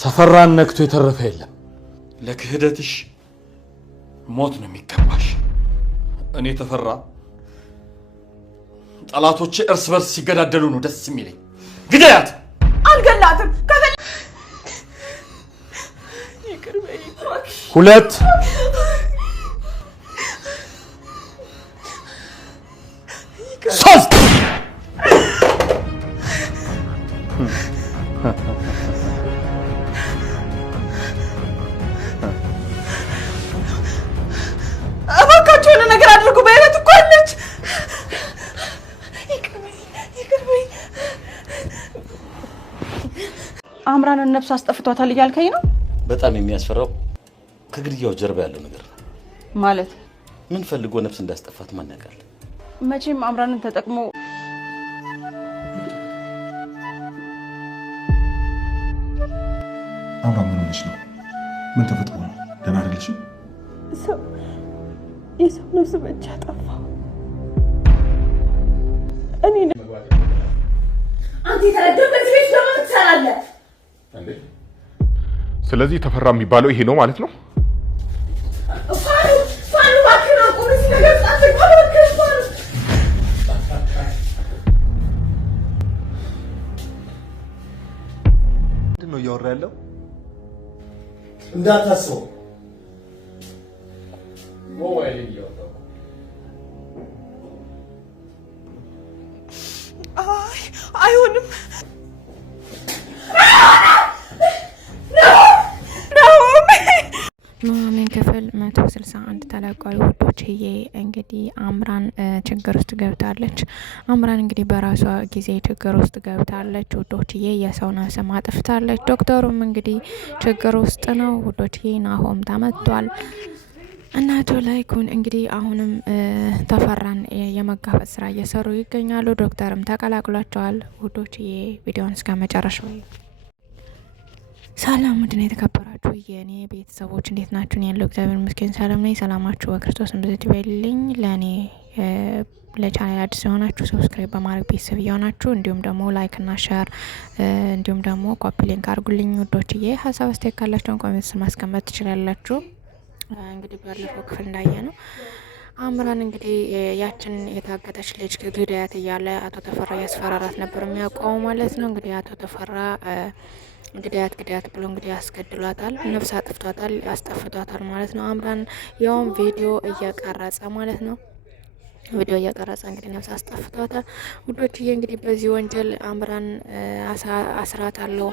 ተፈራን ነክቶ የተረፈ የለም። ለክህደትሽ ሞት ነው የሚገባሽ። እኔ ተፈራ ጠላቶቼ እርስ በርስ ሲገዳደሉ ነው ደስ የሚለኝ። ግደያት። አልገላትም። ይቅር በይ። 2 3 እባካችሁ የሆነ ነገር አድርጉ። በእውነት እኮ አለች። ይቅር በይ። አምራንን ነፍስ አስጠፍቷታል እያልከኝ ነው? በጣም የሚያስፈራው ከግድያው ጀርባ ያለው ነገር ነው። ማለት ምን ፈልጎ ነፍስ እንዳስጠፋት ማን ያውቃል? መቼም አምራንን ተጠቅሞ አምራ ምን ሆነሽ ነው? ምን ተፈጥሮ ነው? ደህና አይደለሽም? የሰው ነፍስ ብቻ ጠፋ። እኔ አንተ ተረደበት ልጅ ለምን ትሰራለህ እንዴ? ስለዚህ ተፈራ የሚባለው ይሄ ነው ማለት ነው? ፋኑ ባክና ቆምስ ነገር ጻፈኝ ማለት ነው። ምንድን ነው እያወራ ያለው? እንዳታስበው ሞባይል እያወጣሁ አይሆንም። ኑሐሚን ክፍል 161 ተለቋል። ውዶችዬ እንግዲህ አምራን ችግር ውስጥ ገብታለች። አምራን እንግዲህ በራሷ ጊዜ ችግር ውስጥ ገብታለች ውዶችዬ። የሰው ነፍስም አጥፍታለች። ዶክተሩም እንግዲህ ችግር ውስጥ ነው ውዶችዬ። ናሆም ተመቷል። እናቱ ላይኩን እንግዲህ አሁንም ተፈራን የመጋፈጥ ስራ እየሰሩ ይገኛሉ። ዶክተርም ተቀላቅሏቸዋል ውዶችዬ። ቪዲዮውን እስከ መጨረሻው ሰላም ውድና የተከበራችሁ የእኔ ቤተሰቦች እንዴት ናችሁ? ያለው እግዚአብሔር ይመስገን ሰላም ነኝ። ሰላማችሁ በክርስቶስ እንደዚህ ይበልልኝ። ለእኔ ለቻናል አዲስ የሆናችሁ ሰብስክራይብ በማድረግ ቤተሰብ የሆናችሁ እንዲሁም ደግሞ ላይክ እና ሼር እንዲሁም ደግሞ ኮፒ ሊንክ አድርጉልኝ ውዶችዬ። ሀሳብ አስተያየት ካላችሁን ኮሜንት ማስቀመጥ ትችላላችሁ። እንግዲህ ባለፈው ክፍል እንዳየ ነው አምራን እንግዲህ ያችን የታገተች ልጅ ግዳያት እያለ አቶ ተፈራ ያስፈራራት ነበር የሚያውቀው ማለት ነው። እንግዲህ አቶ ተፈራ ግዳያት ብሎ እንግዲህ ያስገድሏታል፣ ነፍስ አጥፍቷታል፣ ያስጠፍቷታል ማለት ነው። አምራን ያውም ቪዲዮ እየቀረጸ ማለት ነው። ቪዲዮ እየቀረጸ እንግዲህ ነፍስ አስጠፍቷታል ውዶችዬ። እንግዲህ በዚህ ወንጀል አምራን አስራት አለው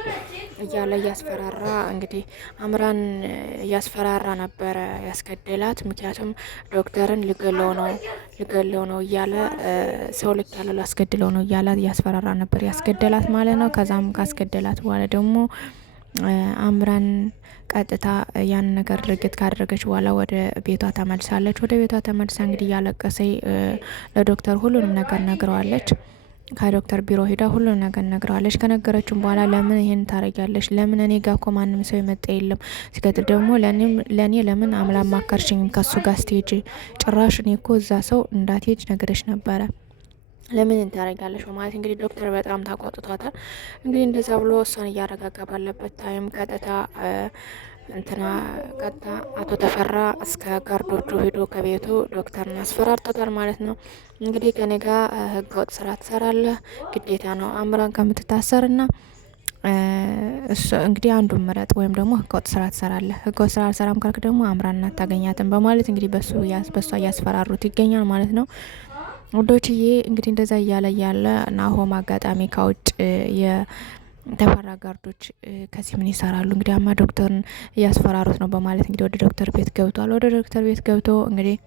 እያለ እያስፈራራ እንግዲህ አምራን እያስፈራራ ነበረ ያስገደላት። ምክንያቱም ዶክተርን ልገለው ነው እያለ ሰው ልክ ያለ ላስገድለው ነው እያለ እያስፈራራ ነበር ያስገደላት ማለት ነው። ከዛም ካስገደላት በኋላ ደግሞ አምራን ቀጥታ ያን ነገር ድርጊት ካደረገች በኋላ ወደ ቤቷ ተመልሳለች። ወደ ቤቷ ተመልሳ እንግዲህ እያለቀሰች ለዶክተር ሁሉንም ነገር ነግረዋለች። ከዶክተር ቢሮ ሄዳ ሁሉንም ነገር ነግረዋለች። ከነገረችም በኋላ ለምን ይሄን ታረጋለች? ለምን እኔ ጋር እኮ ማንም ሰው የመጣ የለም። ሲቀጥል ደግሞ ለኔ ለምን አላማከርሽኝም ከሱ ጋር ስትሄጂ? ጭራሽ እኔ እኮ እዛ ሰው እንዳትሄጅ ነገረች ነበረ ለምን እንታረጋለሽ ማለት እንግዲህ ዶክተር በጣም ታቆጥቷታል። እንግዲህ እንደዛ ብሎ እሷን እያረጋጋ ባለበት ታይም ቀጥታ አቶ ተፈራ እስከ ጋርዶቹ ሄዶ ከቤቱ ዶክተርን አስፈራርቶታል ማለት ነው። እንግዲህ ከኔ ጋር ህገወጥ ስራ ትሰራለህ፣ ግዴታ ነው አምራን ከምትታሰርና እሱ እንግዲህ አንዱን ምረጥ ወይም ደግሞ ህገወጥ ስራ ትሰራለህ። ህገወጥ ስራ አልሰራም ካልክ ደግሞ አምራን አታገኛትም በማለት እንግዲህ በሷ እያስፈራሩት ይገኛል ማለት ነው። ውዶችዬ እንግዲህ እንደዛ እያለ ናሆም አጋጣሚ ከውጭ የተፈራ ጋርዶች ከዚህ ምን ይሰራሉ እንግዲህ አማ ዶክተርን እያስፈራሩት ነው በማለት እንግዲህ ወደ ዶክተር ቤት ገብቷል። ወደ ዶክተር ቤት ገብቶ እንግዲህ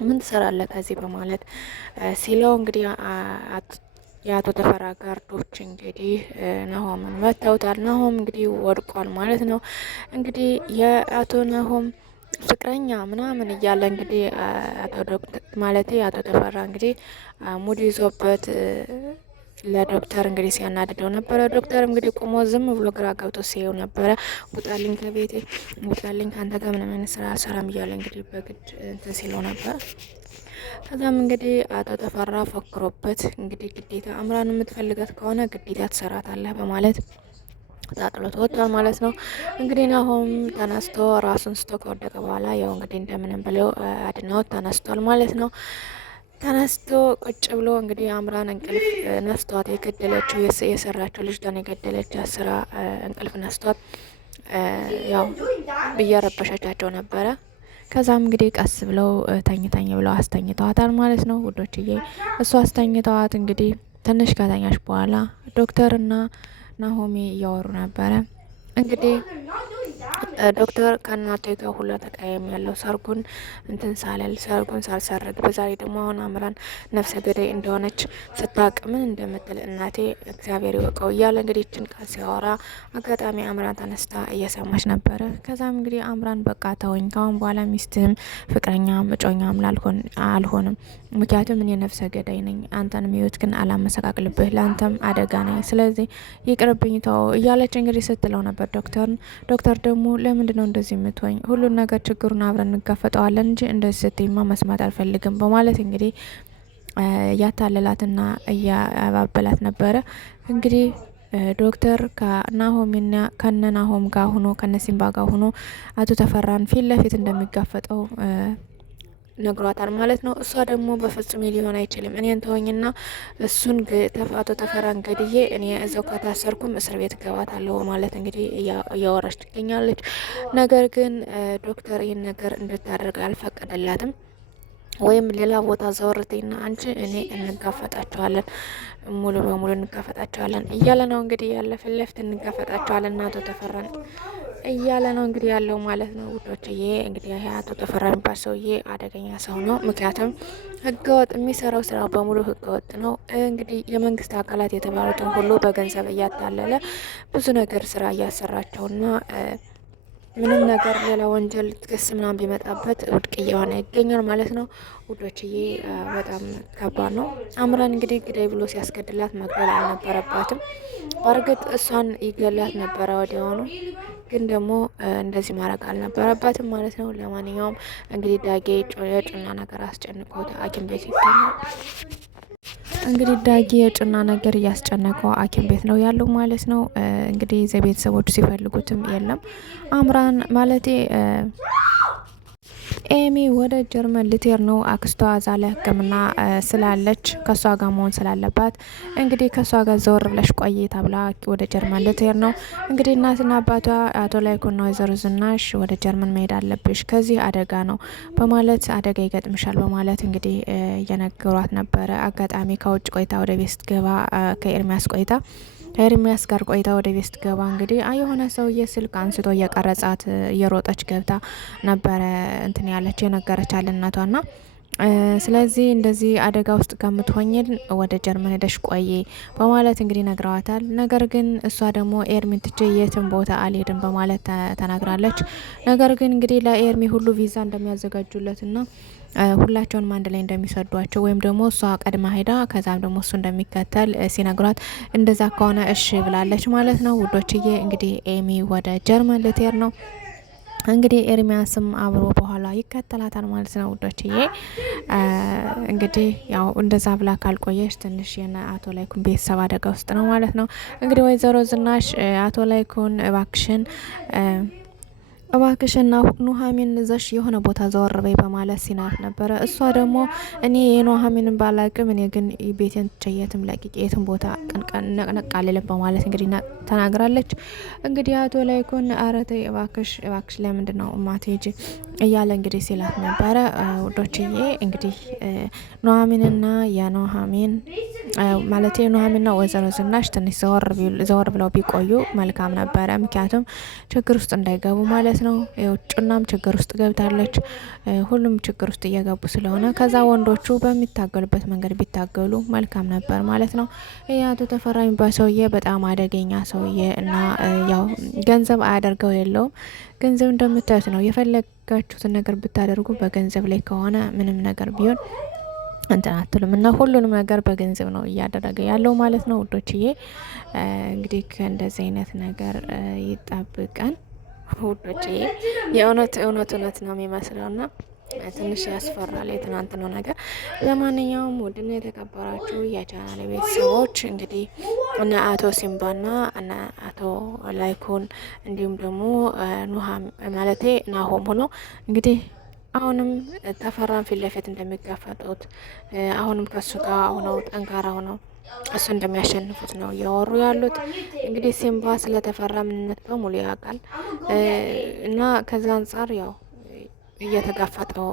ምን ትሰራለህ ከዚህ በማለት ሲለው እንግዲህ የአቶ ተፈራ ጋርዶች እንግዲህ ናሆምን መተውታል። ናሆም እንግዲህ ወድቋል ማለት ነው። እንግዲህ የአቶ ናሆም ፍቅረኛ ምናምን እያለ እንግዲህ አቶ ተፈራ እንግዲህ ሙድ ይዞበት ለዶክተር እንግዲህ ሲያናድደው ነበረ። ዶክተር እንግዲህ ቆሞ ዝም ብሎ ግራ ገብቶ ሲየው ነበረ። ውጣልኝ ከቤቴ ውጣልኝ፣ ካንተ ጋር ምንም አይነት ስራ አልሰራም እያለ እንግዲህ በግድ እንትን ሲለው ነበር። ከዛም እንግዲህ አቶ ተፈራ ፈክሮበት እንግዲህ ግዴታ አምራን የምትፈልጋት ከሆነ ግዴታ ትሰራታለህ በማለት ታጥሎት ወጥቷል ማለት ነው። እንግዲህ ናሆም ተነስቶ ራሱን ስቶ ከወደቀ በኋላ ያው እንግዲህ እንደምንም ብለው አድነውት ተነስቷል ማለት ነው። ተነስቶ ቁጭ ብሎ እንግዲህ አምራን እንቅልፍ ነስቷት የገደለችው የሰራችው ልጅቷን የገደለች ስራ እንቅልፍ ነስቷት ያው እየረበሸቻቸው ነበረ። ከዛም እንግዲህ ቀስ ብለው ተኝተኝ ብለው አስተኝተዋታል ማለት ነው ውዶችዬ። እሱ አስተኝተዋት እንግዲህ ትንሽ ከተኛች በኋላ ዶክተርና ናሆሜ እያወሩ ነበረ። እንግዲህ ዶክተር ከእናቴ ጋር ሁላ ተቀያየም ያለው ሰርጉን እንትን ሳለል ሰርጉን ሳልሰርግ በዛሬ ደግሞ አሁን አምራን ነፍሰ ገዳይ እንደሆነች ስታቅ ምን እንደምትል እናቴ እግዚአብሔር ይወቀው እያለ እንግዲህ ይችን ቃል ሲያወራ አጋጣሚ አምራን ተነስታ እየሰማች ነበረ። ከዛም እንግዲህ አምራን በቃ ተወኝ፣ ካሁን በኋላ ሚስትህም ፍቅረኛም እጮኛም አልሆንም፣ ምክንያቱም እኔ ነፍሰ ገዳይ ነኝ፣ አንተንም ህይወት ግን አላመሰቃቅልብህ፣ ለአንተም አደጋ ነኝ፣ ስለዚህ ይቅርብኝ ተው እያለች እንግዲህ ስትለው ነበር ዶክተር ደግሞ ለምንድን ነው እንደዚህ የምትወኝ? ሁሉን ነገር ችግሩን አብረን እንጋፈጠዋለን እንጂ እንደዚህ ስትይማ መስማት አልፈልግም በማለት እንግዲህ እያታለላትና እያባበላት ነበረ። እንግዲህ ዶክተር ከናሆምና ከነናሆም ጋር ሆኖ ከነሲምባ ጋር ሆኖ አቶ ተፈራን ፊት ለፊት እንደሚጋፈጠው ነግሯታል ማለት ነው። እሷ ደግሞ በፍጹም ሊሆን አይችልም፣ እኔን ተወኝና እሱን አቶ ተፈራን ገድዬ እኔ እዛው ከታሰርኩም እስር ቤት ገባታለሁ ማለት እንግዲህ እያወራች ትገኛለች። ነገር ግን ዶክተር ይህን ነገር እንድታደርግ አልፈቀደላትም። ወይም ሌላ ቦታ ዘወርቴና አንቺ እኔ እንጋፈጣቸዋለን፣ ሙሉ በሙሉ እንጋፈጣቸዋለን እያለ ነው እንግዲህ ያለ ፊት ለፊት እንጋፈጣቸዋለን አቶ ተፈራን እያለ ነው እንግዲህ ያለው ማለት ነው ውዶችዬ። እንግዲህ ይሄ አቶ ተፈራ የሚባል ሰውዬ አደገኛ ሰው ነው። ምክንያቱም ህገወጥ የሚሰራው ስራ በሙሉ ህገወጥ ነው። እንግዲህ የመንግስት አካላት የተባሉትን ሁሉ በገንዘብ እያታለለ ብዙ ነገር ስራ እያሰራቸውና ምንም ነገር ሌላ ወንጀል ክስ ምናምን ቢመጣበት ውድቅ እየሆነ ይገኛል ማለት ነው ውዶችዬ። በጣም ከባድ ነው። አምራን እንግዲህ ግዳይ ብሎ ሲያስገድላት መግደል አልነበረባትም። በእርግጥ እሷን ይገላት ነበረ ወዲያውኑ፣ ግን ደግሞ እንደዚህ ማድረግ አልነበረባትም ማለት ነው። ለማንኛውም እንግዲህ ዳጌ የጩና ነገር አስጨንቆት ሐኪም ቤት ይገኛል። እንግዲህ ዳጊ የጭና ነገር እያስጨነቀው ሐኪም ቤት ነው ያለው ማለት ነው። እንግዲህ ቤተሰቦቹ ሲፈልጉትም የለም። አምራን ማለቴ ኤሚ ወደ ጀርመን ልትሄድ ነው። አክስቷ እዛ ለሕክምና ስላለች ከሷ ጋር መሆን ስላለባት እንግዲህ ከሷ ጋር ዘወር ብለሽ ቆይ ተብላ ወደ ጀርመን ልትሄድ ነው። እንግዲህ እናትና አባቷ አቶ ላይኩንና ወይዘሮ ዝናሽ ወደ ጀርመን መሄድ አለብሽ፣ ከዚህ አደጋ ነው በማለት አደጋ ይገጥምሻል በማለት እንግዲህ እየነገሯት ነበረ። አጋጣሚ ከውጭ ቆይታ ወደ ቤት ስትገባ ከኤርሚያስ ጋር ቆይታ ወደ ቤት ስትገባ እንግዲህ የሆነ ሰውዬ ስልክ አንስቶ እየቀረጻት እየሮጠች ገብታ ነበረ እንትን ያለች የነገረቻል እናቷና ስለዚህ እንደዚህ አደጋ ውስጥ ከምትሆኝል ወደ ጀርመን ሄደሽ ቆይ በማለት እንግዲህ ነግረዋታል። ነገር ግን እሷ ደግሞ ኤርሚን ትቼ የትም ቦታ አልሄድም በማለት ተናግራለች። ነገር ግን እንግዲህ ለኤርሚ ሁሉ ቪዛ እንደሚያዘጋጁለትና ሁላቸውን አንድ ላይ እንደሚሰዷቸው ወይም ደግሞ እሷ ቀድማ ሄዳ ከዛም ደግሞ እሱ እንደሚከተል ሲነግሯት እንደዛ ከሆነ እሺ ብላለች ማለት ነው ውዶችዬ። እንግዲህ ኤሚ ወደ ጀርመን ልትሄድ ነው። እንግዲህ ኤርሚያስም አብሮ በኋላ ይከተላታል ማለት ነው ውዶችዬ። እንግዲህ ያው እንደዛ ብላ ካልቆየች ትንሽ የነ አቶ ላይኩን ቤተሰብ አደጋ ውስጥ ነው ማለት ነው። እንግዲህ ወይዘሮ ዝናሽ አቶ ላይኩን እባክሽና ኑሐሚን ዘሽ የሆነ ቦታ ዘወር በይ በማለት ሲናት ነበረ። እሷ ደግሞ እኔ የኑሐሚንን ባላቅም እኔ ግን ቤቴን ቸየትም ለቂቄ የትም ቦታ ቀንቀን ነቅነቅ አልልም በማለት እንግዲህ ተናግራለች። እንግዲህ አቶ ላይኩን አረተ እባክሽ ለምንድን ነው እማትሄጂ እያለ እንግዲህ ሲላት ነበረ ውዶችዬ። እንግዲህ ኑሐሚንና የኑሐሚን ማለት የኑሐሚንና ወይዘሮ ዝናሽ ትንሽ ዘወር ብለው ቢቆዩ መልካም ነበረ። ምክንያቱም ችግር ውስጥ እንዳይገቡ ማለት ነው። ጩናም ችግር ውስጥ ገብታለች። ሁሉም ችግር ውስጥ እየገቡ ስለሆነ ከዛ ወንዶቹ በሚታገሉበት መንገድ ቢታገሉ መልካም ነበር ማለት ነው። ይህ አቶ ተፈራ የሚባል ሰውዬ በጣም አደገኛ ሰውዬ እና ያው ገንዘብ አያደርገው የለውም። ገንዘብ እንደምታዩት ነው። የፈለጋችሁትን ነገር ብታደርጉ በገንዘብ ላይ ከሆነ ምንም ነገር ቢሆን እንትን አትሉም እና ሁሉንም ነገር በገንዘብ ነው እያደረገ ያለው ማለት ነው ውዶችዬ። እንግዲህ ከእንደዚህ አይነት ነገር ይጠብቀን ውዶችዬ። የእውነት ነው የሚመስለው እና ትንሽ ያስፈራል የትናንትናው ነገር። ለማንኛውም ውድና የተከበራችሁ የቻናል ቤተሰቦች እንግዲህ እነ አቶ ሲምባና እነ አቶ ላይኩን እንዲሁም ደግሞ ኑሃም ማለቴ ናሆም ሆኖ እንግዲህ አሁንም ተፈራን ፊት ለፊት እንደሚጋፈጡት አሁንም ከሱ ጋር ሆነው ጠንካራ ሆነው እሱ እንደሚያሸንፉት ነው እያወሩ ያሉት። እንግዲህ ሲምባ ስለተፈራ ምንነት በሙሉ ያውቃል እና ከዛ አንጻር ያው እየተጋፈጠው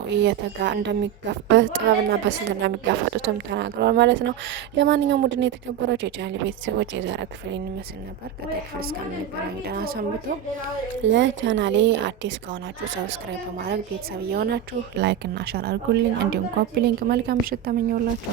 በጥበብና በስልት እንደሚጋፈጡትም ተናግረዋል ማለት ነው። ለማንኛውም ውድን የተከበራችሁ የቻናል ቤተሰቦች የዛሬ ክፍል ይመስል ነበር። ቀጣይ ክፍል እስከምንገናኝ ደህና ሰንብቱ። ለቻናሌ አዲስ ከሆናችሁ ሰብስክራይብ በማድረግ ቤተሰብ እየሆናችሁ ላይክ እና ሸር አድርጉልኝ። እንዲሁም ኮፒ ሊንክ። መልካም ምሽት ተመኘውላችሁ።